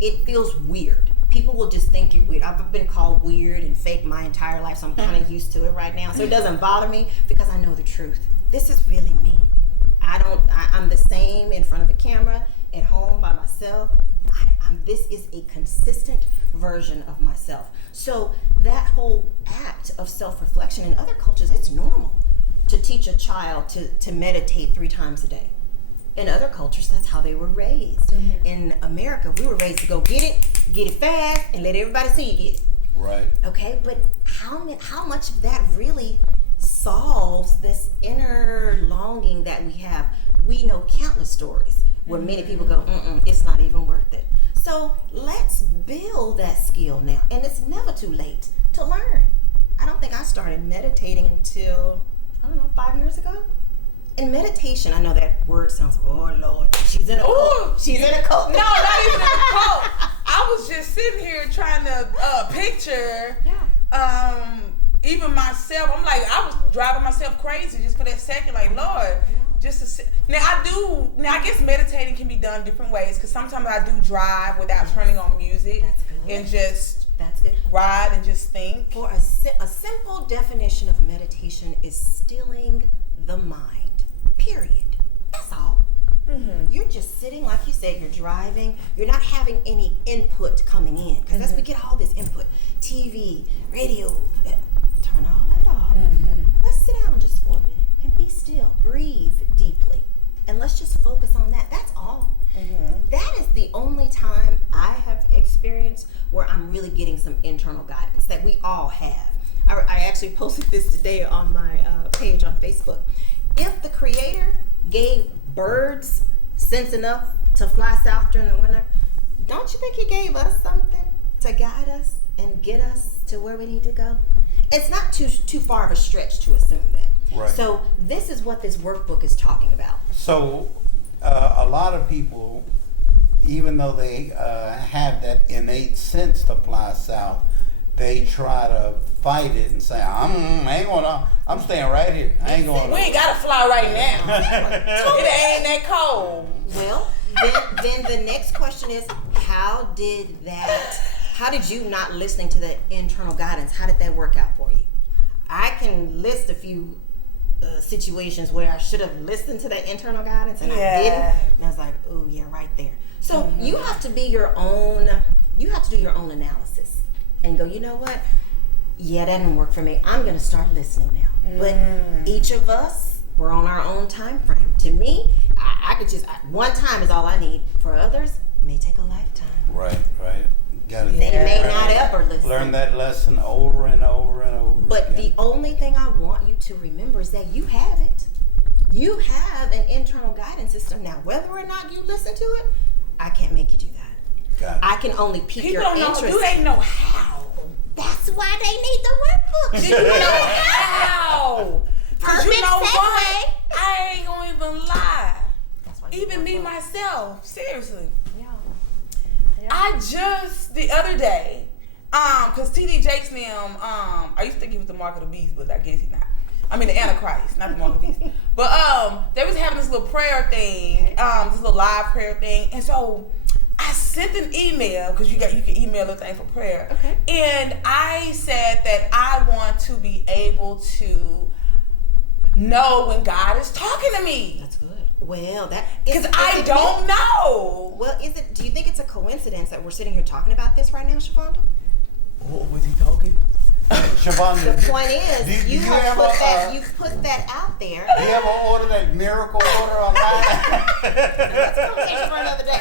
it feels weird. People will just think you're weird. I've been called weird and fake my entire life, so I'm kind of used to it right now. So it doesn't bother me because I know the truth. This is really me. I'm the same in front of a camera, at home by myself. This is a consistent version of myself. So that whole act of self-reflection in other cultures, it's normal to teach a child to meditate 3 times a day. In other cultures, that's how they were raised. Mm-hmm. In America, we were raised to go get it fast, and let everybody see you get it. Right. Okay, but how much of that really solves this inner longing that we have? We know countless stories where many people go, it's not even worth it. So let's build that skill now. And it's never too late to learn. I don't think I started meditating until, 5 years ago. In meditation, I know that word sounds, oh Lord, she's in a cult. She's in a cult. No, not even in a cult. I was just sitting here trying to picture even myself. I'm like, I was driving myself crazy just for that second, like, Lord, just to sit. Now I guess meditating can be done different ways, because sometimes I do drive without turning on music. That's good. And just That's good. ride and just think. For a simple definition of meditation is stilling the mind, period. That's all. Mm-hmm. You're just sitting, like you said, you're driving, you're not having any input coming in, because that's we get all this input, TV, radio, turn all that off. Let's sit down just for a minute and be still, breathe deeply, and let's just focus on that. That's all. That is the only time I have experienced where I'm really getting some internal guidance that we all have. I actually posted this today on my page on Facebook. If the Creator gave birds sense enough to fly south during the winter, don't you think He gave us something to guide us and get us to where we need to go? It's not too far of a stretch to assume that. Right. So this is what this workbook is talking about. So a lot of people, even though they have that innate sense to fly south, they try to fight it and say, I'm staying right here. I ain't going. We ain't gotta fly right now. It ain't that cold. Well, then the next question is, how did you not listening to that internal guidance, how did that work out for you? I can list a few situations where I should have listened to that internal guidance and I didn't. And I was like, oh yeah, right there. So you have to do your own analysis and go, you know what? Yeah, that didn't work for me. I'm going to start listening now. But each of us, we're on our own time frame. To me, I could just, one time is all I need. For others, it may take a lifetime. Right. Got to They may not ever listen. learn that lesson over and over and over. But again. the only thing I want you to remember is that you have it. You have an internal guidance system. Now, whether or not you listen to it, I can't make you do that. Got it. I can only pique your interest. People don't know. Do they know how? That's why they need the workbook. Do you know how? Because you Perfect know segue. what? I ain't gonna even lie. That's why you Even need the me workbook. myself, seriously. Yeah. I just the other day, cause TD Jakes and them, I used to think he was the mark of the beast, but I guess he's not. I mean the Antichrist, not the mark of the beast. But they was having this little prayer thing, this little live prayer thing, and so I sent an email, because you can email a thing for prayer. Okay. And I said that I want to be able to know when God is talking to me. That's good. Well, Because I don't know. Well, do you think it's a coincidence that we're sitting here talking about this right now, Shavonda? What was he talking? Shavonda, The point is, do you you have ever, put that out there. do you ever order that miracle water online? That's a conversation for another day.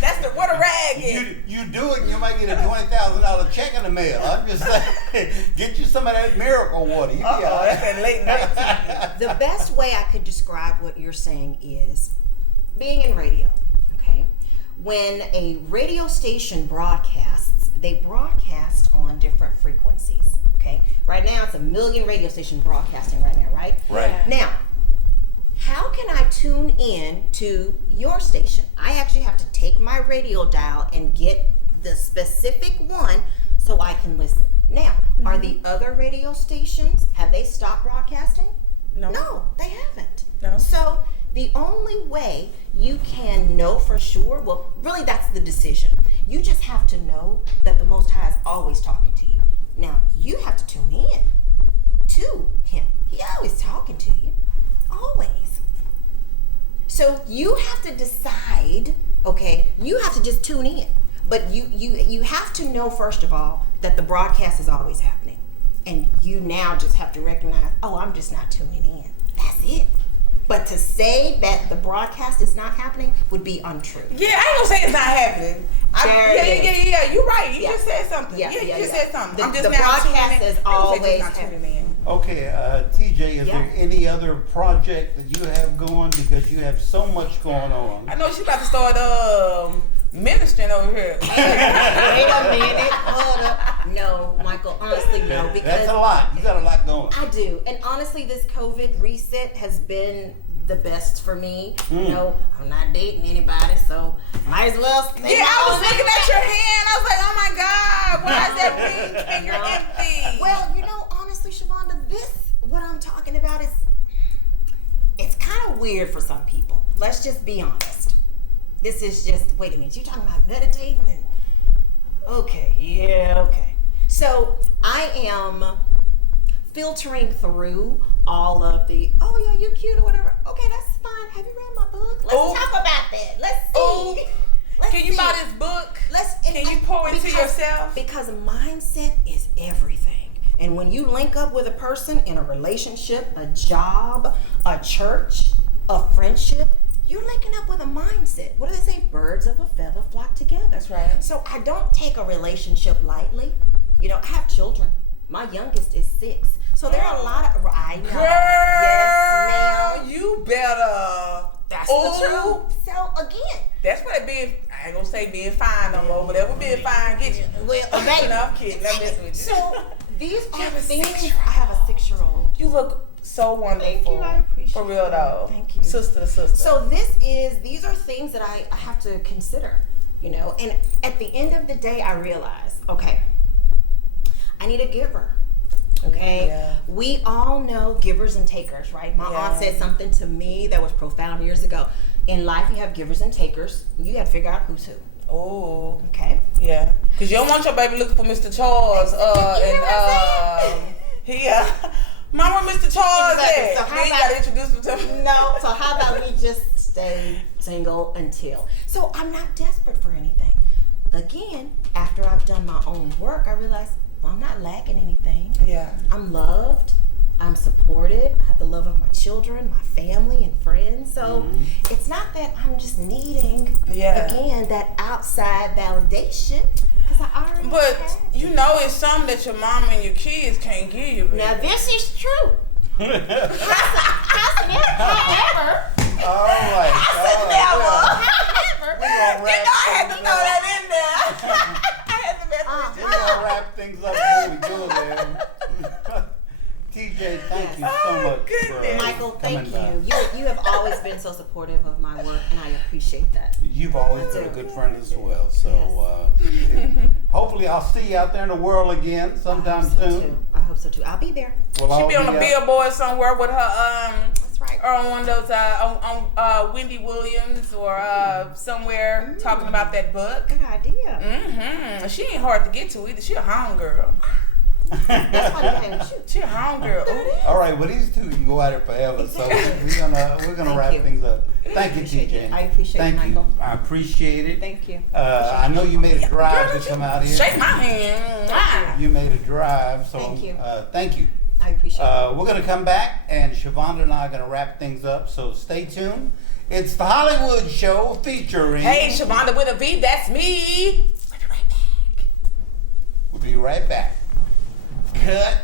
That's the water rag. You do it and you might get a $20,000 check in the mail. I'm just saying, get you some of that miracle water. You be all right. That's that late night TV. The best way I could describe what you're saying is being in radio, okay? When a radio station broadcasts, they broadcast on different frequencies, okay? Right now, it's 1 million radio stations broadcasting right now, right? Right. Now, how can I tune in to your station? I actually have to take my radio dial and get the specific one so I can listen. Now, are the other radio stations, have they stopped broadcasting? No, they haven't. No. So the only way you can know for sure, well, really that's the decision. You just have to know that the Most High is always talking to you. Now, you have to tune in to him. He always talking to you. Always. So you have to decide, okay, you have to just tune in. But you have to know, first of all, that the broadcast is always happening. And you now just have to recognize, oh, I'm just not tuning in. That's it. But to say that the broadcast is not happening would be untrue. Yeah, I ain't gonna say it's not happening. Yeah. You're right. You just said something. You just said something. I'm just the now broadcast tuning in. is always happening. Okay, TJ, is Yeah. there any other project that you have going? Because you have so much going on. I know she's about to start ministering over here. Wait a minute. Hold up. No, Michael, honestly, no. Because That's a lot. You got a lot going. I do. And honestly, this COVID reset has been the best for me. You know, I'm not dating anybody, so might as well stay Yeah, I was home. looking at your hand. I was like, oh my God, why is that ring finger empty? Well, you know, honestly, Shavonda, what I'm talking about is, it's kind of weird for some people. Let's just be honest. This is just, wait a minute, you talking about meditating? And, okay. So I am filtering through all of the, oh yeah, you're cute or whatever. Okay, that's fine. Have you read my book? Let's talk about that. Let's see. Can you buy this book? Can you pour into yourself? Because mindset is everything. And when you link up with a person in a relationship, a job, a church, a friendship, you're linking up with a mindset. What do they say? Birds of a feather flock together. That's right. So I don't take a relationship lightly. You know, I have children. My youngest is 6. So there are a lot of, I know. Girl, Yes, ma'am. you better. That's the truth. So again, That's what it being. I ain't gonna say being fine no more, but whatever being fine get you. well, Enough, kid. Let me mess with you. so these are have a things. 6-year-old. I have a 6-year-old. You look so wonderful. Thank you, I appreciate For real though. Thank you. Sister to sister. So these are things that I have to consider, you know. And at the end of the day, I realize, okay, I need a giver. Okay, Yeah. we all know givers and takers, right? My aunt said something to me that was profound years ago. In life, you have givers and takers. You got to figure out who's who. Oh, Okay. yeah. Cause you don't want your baby looking for Mr. Charles. You hear what I'm Mama, Mr. Charles. Exactly. There. So how Then you about- gotta introduce him to me. No, so how about we just stay single until? So I'm not desperate for anything. Again, after I've done my own work, I realize, well, I'm not lacking anything. Yeah. I'm loved. I'm supported. I have the love of my children, my family, and friends. So it's not that I'm just needing, again, that outside validation. Because I already But have you it. know it's something that your mom and your kids can't give you. Baby. Now, this is true. However, All right. however, We're You know I had to throw that in there. I had to mess with you. gonna wrap things up before we go there. TJ, thank you so much goodness. for Michael, coming thank by. you. You have always been so supportive of my work, and I appreciate that. You've always been a good friend as well. So hopefully I'll see you out there in the world again sometime soon. I hope so too. I'll be there. Well, She be on a billboard somewhere with her That's right. or on one of those on Wendy Williams or somewhere talking about that book. Good idea. Mm-hmm. She ain't hard to get to either. She a home girl. That's why you hang with you. She a home girl. Ooh. All right, well these two can go at it forever, so we're gonna wrap you. things up. Thank you, appreciate TJ. it. I appreciate Thank you, Michael. I appreciate it. Thank you. I know you made a drive to come out here. Shake my hand. Mwah. You made a drive, so Thank you. Thank you. I appreciate it. We're gonna come back, and Shavonda and I are gonna wrap things up. So stay tuned. It's the Hollywood Show featuring. Hey, Shavonda with a V, that's me. We'll be right back. We'll be right back. Cut.